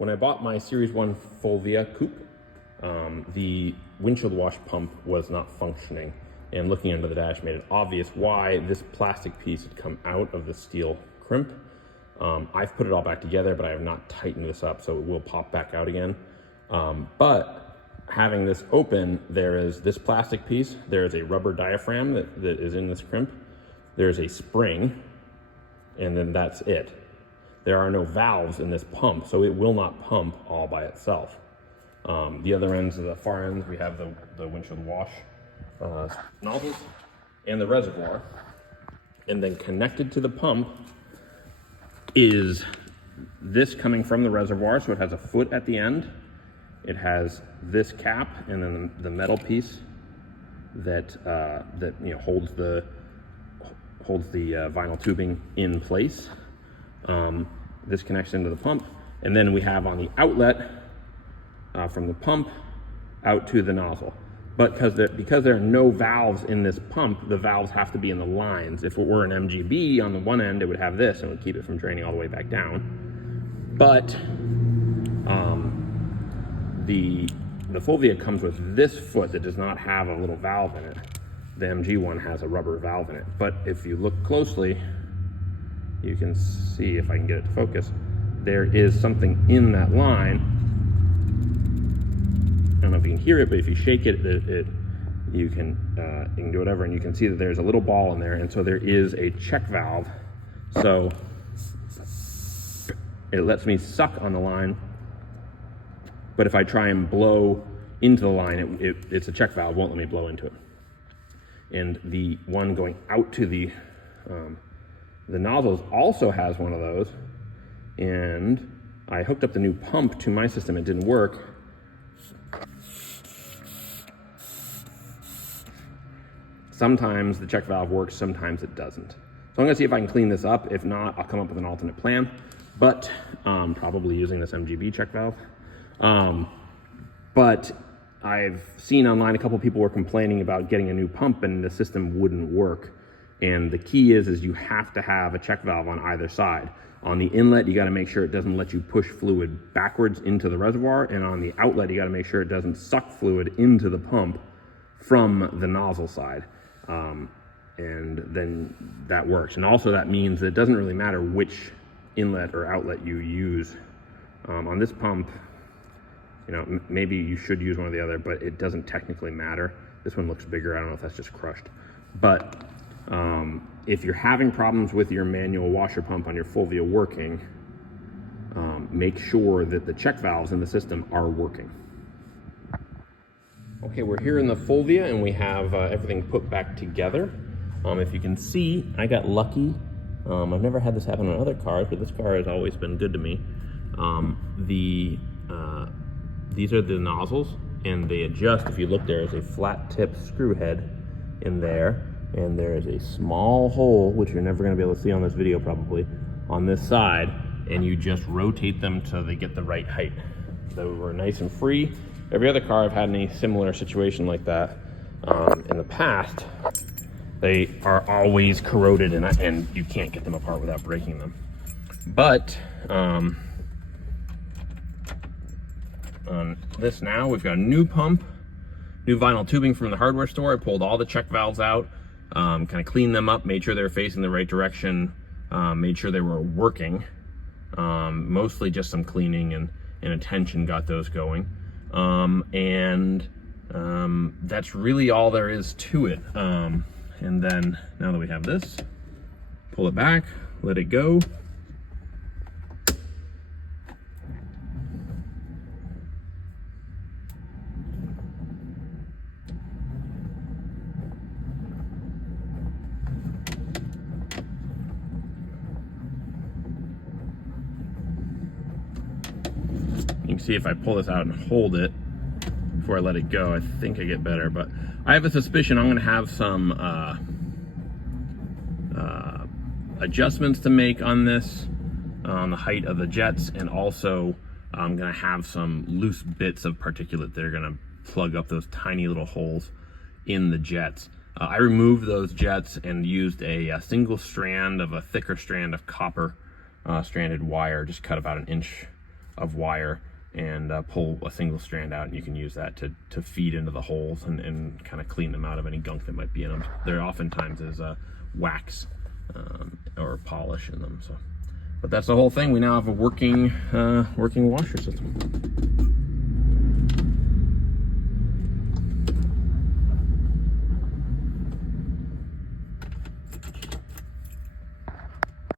When I bought my Series 1 Fulvia coupe, the windshield wash pump was not functioning, and looking under the dash made it obvious why this plastic piece had come out of the steel crimp. I've put it all back together, but I have not tightened this up, so it will pop back out again. But having this open, there is this plastic piece, there is a rubber diaphragm that is in this crimp, there's a spring, and then that's it. There are no valves in this pump, so it will not pump all by itself. The other ends, of the far ends, we have the windshield wash nozzles and the reservoir. And then connected to the pump is this coming from the reservoir, so it has a foot at the end. It has this cap and then the metal piece that holds the vinyl tubing in place. This connects into the pump, and then we have on the outlet from the pump out to the nozzle. But because there are no valves in this pump, the valves have to be in the lines. If it were an MGB on the one end, it would have this and would keep it from draining all the way back down. But the Fulvia comes with this foot that does not have a little valve in it. The MG one has a rubber valve in it. But if you look closely, you can see, if I can get it to focus, there is something in that line. I don't know if you can hear it, but if you shake it, you can do whatever, and you can see that there's a little ball in there, and so there is a check valve. So it lets me suck on the line, but if I try and blow into the line, it's a check valve, won't let me blow into it. And the one going out to the nozzles also has one of those, and I hooked up the new pump to my system. It didn't work. Sometimes the check valve works, sometimes it doesn't. So I'm gonna see if I can clean this up. If not, I'll come up with an alternate plan, but probably using this MGB check valve. But I've seen online a couple people were complaining about getting a new pump and the system wouldn't work. And the key is you have to have a check valve on either side. On the inlet, you gotta make sure it doesn't let you push fluid backwards into the reservoir, and on the outlet, you gotta make sure it doesn't suck fluid into the pump from the nozzle side. And then that works. And also that means that it doesn't really matter which inlet or outlet you use. On this pump, maybe you should use one or the other, but it doesn't technically matter. This one looks bigger. I don't know if that's just crushed. But if you're having problems with your manual washer pump on your Fulvia working, make sure that the check valves in the system are working. Okay, we're here in the Fulvia and we have everything put back together. If you can see, I got lucky. I've never had this happen on other cars, but this car has always been good to me. These are the nozzles, and they adjust. If you look, there is a flat tip screw head in there, and there is a small hole, which you're never gonna be able to see on this video probably, on this side, and you just rotate them so they get the right height. So we're nice and free. Every other car I've had any similar situation like that in the past, they are always corroded and you can't get them apart without breaking them. But on this now, we've got a new pump, new vinyl tubing from the hardware store. I pulled all the check valves out, kind of cleaned them up, made sure they were facing the right direction, made sure they were working. Mostly just some cleaning and attention got those going. That's really all there is to it. And then now that we have this, pull it back, let it go. You can see if I pull this out and hold it before I let it go, I think I get better, but I have a suspicion I'm gonna have some adjustments to make on this, on the height of the jets, and also I'm gonna have some loose bits of particulate that are gonna plug up those tiny little holes in the jets. I removed those jets and used a single strand of a thicker strand of copper stranded wire, just cut about 1 inch of wire and pull a single strand out, and you can use that to feed into the holes and kind of clean them out of any gunk that might be in them. There oftentimes is wax or polish in them. So, but that's the whole thing. We now have a working washer system.